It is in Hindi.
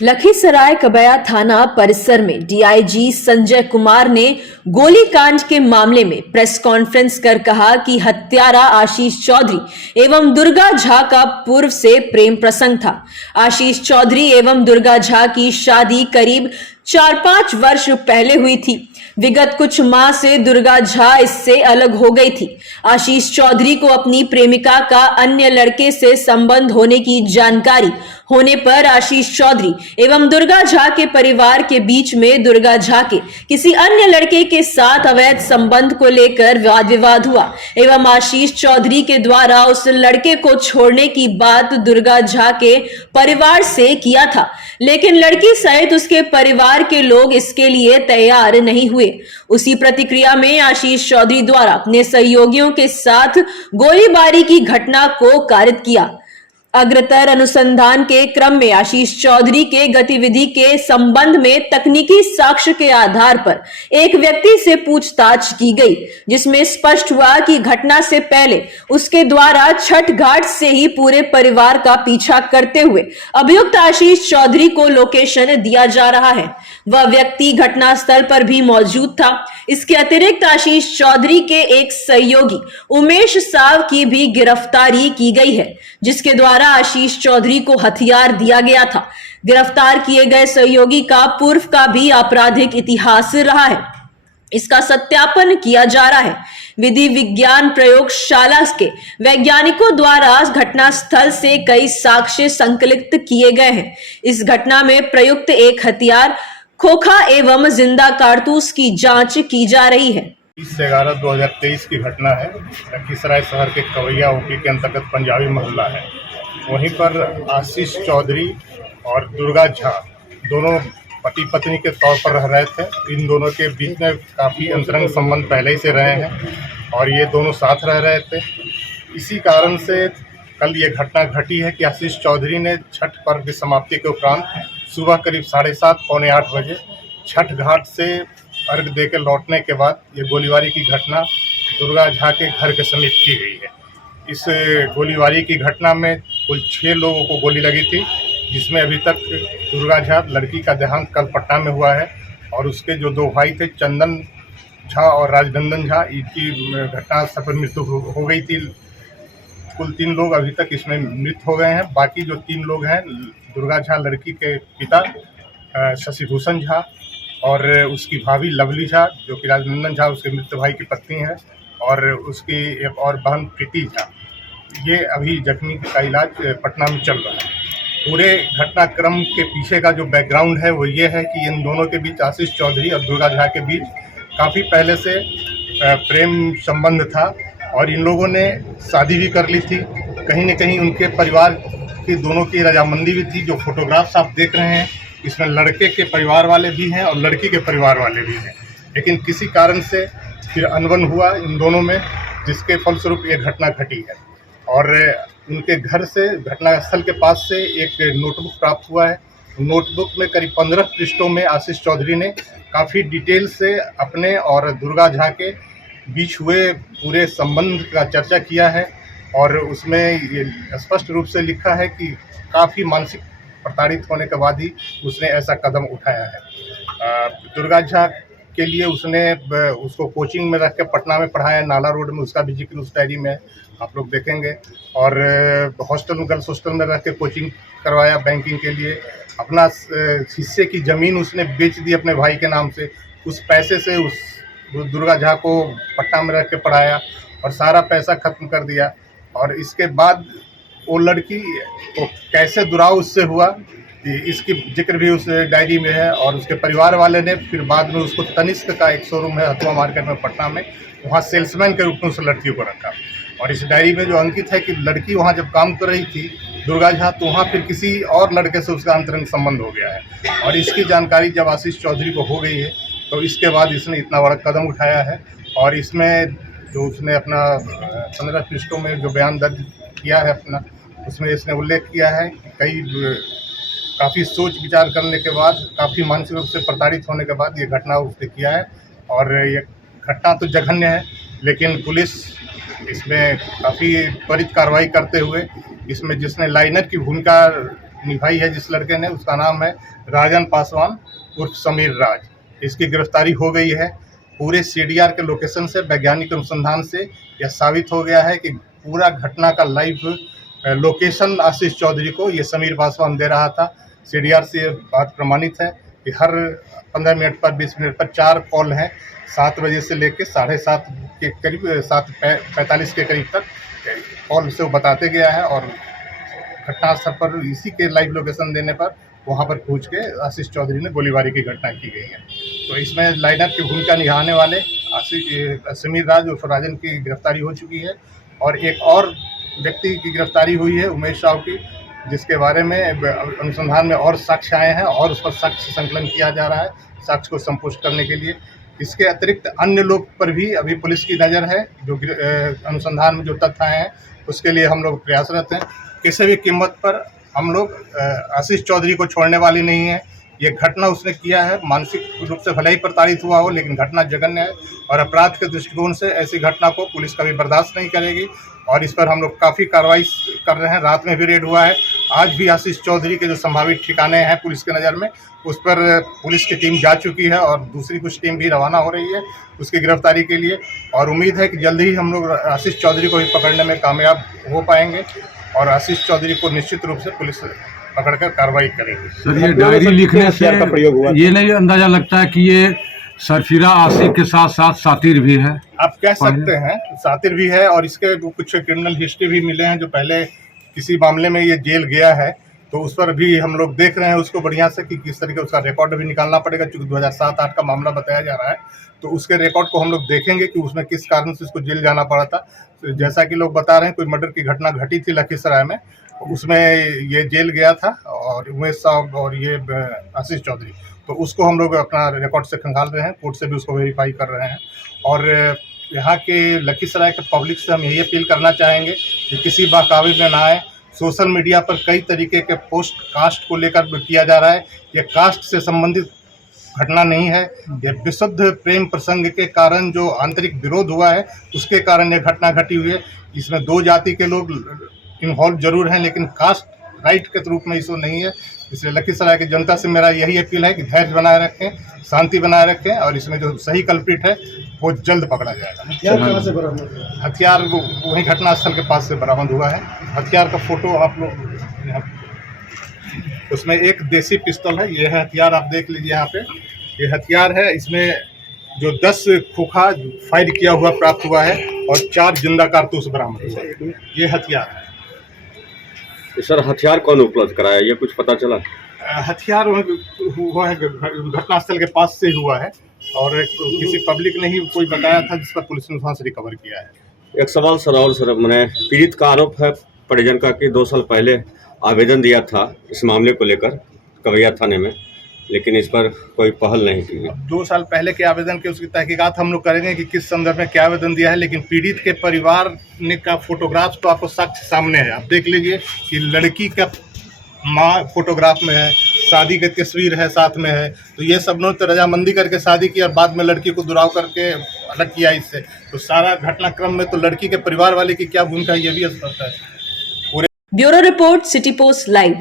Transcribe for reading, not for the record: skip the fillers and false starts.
लखीसराय कबया थाना परिसर में डीआईजी संजय कुमार ने गोलीकांड के मामले में प्रेस कॉन्फ्रेंस कर कहा कि हत्यारा आशीष चौधरी एवं दुर्गा झा का पूर्व से प्रेम प्रसंग था। आशीष चौधरी एवं दुर्गा झा की शादी करीब 4-5 वर्ष पहले हुई थी। विगत कुछ माह से दुर्गा झा इससे अलग हो गई थी। आशीष चौधरी को अपनी प्रेमिका का अन्य लड़के से संबंध होने की जानकारी होने पर आशीष चौधरी एवं दुर्गा झा के परिवार के बीच में दुर्गा झा के किसी अन्य लड़के के साथ अवैध संबंध को लेकर वाद विवाद हुआ एवं आशीष चौधरी के द्वारा उस लड़के को छोड़ने की बात दुर्गा झा के परिवार से किया था, लेकिन लड़की सहित उसके परिवार के लोग इसके लिए तैयार नहीं हुए। उसी प्रतिक्रिया में आशीष चौधरी द्वारा अपने सहयोगियों के साथ गोलीबारी की घटना को कारित किया। अग्रतर अनुसंधान के क्रम में आशीष चौधरी के गतिविधि के संबंध में तकनीकी साक्ष्य के आधार पर एक व्यक्ति से पूछताछ की गई, जिसमें स्पष्ट हुआ कि घटना से पहले उसके द्वारा छठ घाट से ही पूरे परिवार का पीछा करते हुए अभियुक्त आशीष चौधरी को लोकेशन दिया जा रहा है। वह व्यक्ति घटनास्थल पर भी मौजूद था। इसके अतिरिक्त आशीष चौधरी के एक सहयोगी उमेश साव की भी गिरफ्तारी की गई है, जिसके द्वारा आशीष चौधरी को हथियार दिया गया था। गिरफ्तार किए गए सहयोगी का पूर्व का भी आपराधिक इतिहास रहा है। इसका सत्यापन किया जा रहा है। विधि विज्ञान प्रयोगशाला के वैज्ञानिकों द्वारा घटनास्थल से कई साक्ष्य संकलित किए गए हैं। इस घटना में प्रयुक्त एक हथियार, खोखा एवं जिंदा कारतूस की जांच की जा रही है। 20/11/2023 की घटना है। लखीसराय शहर के कवैया ओपी के अंतर्गत पंजाबी मोहल्ला है। वहीं पर आशीष चौधरी और दुर्गा झा दोनों पति पत्नी के तौर पर रह रहे थे। इन दोनों के बीच में काफ़ी अंतरंग संबंध पहले ही से रहे हैं और ये दोनों साथ रह रहे थे। इसी कारण से कल ये घटना घटी है कि आशीष चौधरी ने छठ पर्व की समाप्ति के उपरांत सुबह करीब 7:30 पौने 8 बजे छठ घाट से अर्घ देकर लौटने के बाद ये गोलीबारी की घटना दुर्गा झा के घर के समीप की गई है। इस गोलीबारी की घटना में कुल 6 लोगों को गोली लगी थी, जिसमें अभी तक दुर्गा झा लड़की का देहांत कल पटना में हुआ है और उसके जो 2 भाई थे चंदन झा और राजनंदन झा, इनकी घटनास्थल पर मृत्यु हो गई थी। कुल 3 लोग अभी तक इसमें मृत हो गए हैं। बाकी जो 3 लोग हैं, दुर्गा झा लड़की के पिता शशिभूषण झा और उसकी भाभी लवली झा जो कि राजनंदन झा उसके मृत भाई की पत्नी है, और उसकी एक और बहन प्रीति झा, ये अभी जख्मी का इलाज पटना में चल रहा है। पूरे घटनाक्रम के पीछे का जो बैकग्राउंड है वो ये है कि इन दोनों के बीच, आशीष चौधरी और दुर्गा झा के बीच काफ़ी पहले से प्रेम संबंध था और इन लोगों ने शादी भी कर ली थी। कहीं न कहीं उनके परिवार की दोनों की रजामंदी भी थी। जो फोटोग्राफ्स आप देख रहे हैं इसमें लड़के के परिवार वाले भी हैं और लड़की के परिवार वाले भी हैं, लेकिन किसी कारण से फिर अनबन हुआ इन दोनों में, जिसके फलस्वरूप ये घटना घटी है। और उनके घर से, घटनास्थल के पास से एक नोटबुक प्राप्त हुआ है। नोटबुक में करीब 15 पृष्ठों में आशीष चौधरी ने काफ़ी डिटेल से अपने और दुर्गा झा के बीच हुए पूरे संबंध का चर्चा किया है और उसमें ये स्पष्ट रूप से लिखा है कि काफ़ी मानसिक प्रताड़ित होने के बाद ही उसने ऐसा कदम उठाया है। दुर्गा झा के लिए उसने उसको कोचिंग में रख के पटना में पढ़ाया, नाला रोड में, उसका भी जिक्र उस डायरी में आप लोग देखेंगे। और हॉस्टल, गर्ल्स हॉस्टल में रख के कोचिंग करवाया बैंकिंग के लिए। अपना हिस्से की ज़मीन उसने बेच दी अपने भाई के नाम से। उस पैसे से उस दुर्गा झा को पटना में रख के पढ़ाया और सारा पैसा ख़त्म कर दिया। और इसके बाद वो लड़की को कैसे दुराव उससे हुआ, इसकी जिक्र भी उस डायरी में है। और उसके परिवार वाले ने फिर बाद में उसको तनिष्क का एक शोरूम है हथुआ मार्केट में पटना में, वहाँ सेल्समैन के रूप में उस लड़की को रखा। और इस डायरी में जो अंकित है कि लड़की वहाँ जब काम कर रही थी दुर्गा झा, तो वहाँ फिर किसी और लड़के से उसका अंतरंग संबंध हो गया है। और इसकी जानकारी जब आशीष चौधरी को हो गई है तो इसके बाद इसने इतना बड़ा कदम उठाया है। और इसमें जो उसने अपना 15 पृष्ठों में जो बयान दर्ज किया है अपना, उसमें इसने उल्लेख किया है कि काफ़ी सोच विचार करने के बाद, काफ़ी मानसिक रूप से प्रताड़ित होने के बाद ये घटना उसने किया है। और ये घटना तो जघन्य है, लेकिन पुलिस इसमें काफ़ी त्वरित कार्रवाई करते हुए इसमें जिसने लाइनर की भूमिका निभाई है जिस लड़के ने, उसका नाम है राजन पासवान उर्फ समीर राज। इसकी गिरफ्तारी हो गई है। पूरे सीडीआर के लोकेशन से, वैज्ञानिक अनुसंधान से यह साबित हो गया है कि पूरा घटना का लाइव लोकेशन आशीष चौधरी को ये समीर पासवान दे रहा था। सीडीआर से ये बात प्रमाणित है कि हर 15 मिनट पर 20 मिनट पर 4 कॉल हैं, 7 बजे से लेकर 7:30 के करीब 7:45 के करीब तक कॉल से वो बताते गया है। और घटनास्थल पर इसी के लाइव लोकेशन देने पर वहाँ पर पहुँच के आशीष चौधरी ने गोलीबारी की घटना की गई है। तो इसमें लाइनअप की भूमिका निभाने वाले समीर राज उर्फ राजन की गिरफ्तारी हो चुकी है। और एक और व्यक्ति की गिरफ्तारी हुई है, उमेश साहू की, जिसके बारे में अनुसंधान में और साक्ष्य आए हैं और उस पर साक्ष्य संकलन किया जा रहा है साक्ष्य को संपुष्ट करने के लिए। इसके अतिरिक्त अन्य लोग पर भी अभी पुलिस की नज़र है। जो अनुसंधान में जो तथ्य आए हैं उसके लिए हम लोग प्रयासरत हैं। किसी भी कीमत पर हम लोग आशीष चौधरी को छोड़ने वाली नहीं है। ये घटना उसने किया है, मानसिक रूप से भले ही प्रताड़ित हुआ हो, लेकिन घटना जघन्य है और अपराध के दृष्टिकोण से ऐसी घटना को पुलिस कभी बर्दाश्त नहीं करेगी। और इस पर हम लोग काफ़ी कार्रवाई कर रहे हैं। रात में भी रेड हुआ है। आज भी आशीष चौधरी के जो संभावित ठिकाने हैं पुलिस के नज़र में, उस पर पुलिस की टीम जा चुकी है और दूसरी कुछ टीम भी रवाना हो रही है उसकी गिरफ्तारी के लिए। और उम्मीद है कि जल्द ही हम लोग आशीष चौधरी को भी पकड़ने में कामयाब हो पाएंगे और आशीष चौधरी को निश्चित रूप से पुलिस पकड़कर कार्रवाई करेगी। सर, ये डायरी लिखने से ये नहीं अंदाजा लगता है कि ये सरफिरा आशिक के साथ साथ सातिर भी है? आप कह सकते हैं सातिर भी है। और इसके कुछ क्रिमिनल हिस्ट्री भी मिले हैं। जो पहले किसी मामले में ये जेल गया है तो उस पर भी हम लोग देख रहे हैं उसको बढ़िया से कि किस तरीके उसका रिकॉर्ड भी निकालना पड़ेगा। चूँकि 2007-8 का मामला बताया जा रहा है तो उसके रिकॉर्ड को हम लोग देखेंगे कि उसमें किस कारण से उसको जेल जाना पड़ा था। तो जैसा कि लोग बता रहे हैं कोई मर्डर की घटना घटी थी लखीसराय में, उसमें ये जेल गया था और उमेश साहब और ये आशीष चौधरी, तो उसको हम लोग अपना रिकॉर्ड से खंगाल रहे हैं। कोर्ट से भी उसको वेरीफाई कर रहे हैं। और यहाँ के लखीसराय के पब्लिक से हम यही अपील करना चाहेंगे कि किसी बहकावे में ना आए। सोशल मीडिया पर कई तरीके के पोस्ट कास्ट को लेकर किया जा रहा है। ये कास्ट से संबंधित घटना नहीं है। ये विशुद्ध प्रेम प्रसंग के कारण जो आंतरिक विरोध हुआ है उसके कारण ये घटना घटी हुई है। इसमें 2 जाति के लोग इन्वॉल्व जरूर हैं लेकिन कास्ट राइट के रूप में इसको नहीं है। इसलिए लखीसराय की जनता से मेरा यही अपील है कि धैर्य बनाए रखें, शांति बनाए रखें और इसमें जो सही कल्प्रिट है वो जल्द पकड़ा जाएगा। हथियार कहाँ से बरामद हुआ? हथियार वहीं घटनास्थल के पास से बरामद हुआ है। हथियार का फोटो आप लोग यहाँ, उसमें एक देसी पिस्तौल है। ये है हथियार, आप देख लीजिए यहाँ पे। ये हथियार है। इसमें जो 10 खोखा फायर किया हुआ प्राप्त हुआ है और 4 जिंदा कारतूस बरामद हुआ है। ये हथियार है। सर, हथियार कौन उपलब्ध कराया, ये कुछ पता चला? हथियार हुआ है घटनास्थल के पास से हुआ है और किसी पब्लिक ने ही कोई बताया था जिस पर पुलिस ने वहाँ से रिकवर किया है। एक सवाल सर और सर, मैंने पीड़ित का आरोप है परिजन का कि 2 साल पहले आवेदन दिया था इस मामले को लेकर कवैया थाने में, लेकिन इस पर कोई पहल नहीं की है। 2 साल पहले के आवेदन की उसकी तहकीकात हम लोग करेंगे कि किस संदर्भ में क्या आवेदन दिया है। लेकिन पीड़ित के परिवार ने का फोटोग्राफ तो आपको साक्ष्य सामने है। आप देख लीजिए कि लड़की का माँ फोटोग्राफ में है, शादी की तस्वीर है साथ में है। तो ये सब लोग तो रजामंदी करके शादी की और बाद में लड़की को दुराव करके अलग किया इससे। तो सारा घटनाक्रम में तो लड़की के परिवार वाले की क्या भूमिका है ये भी स्पष्ट है। Bureau report, city post live.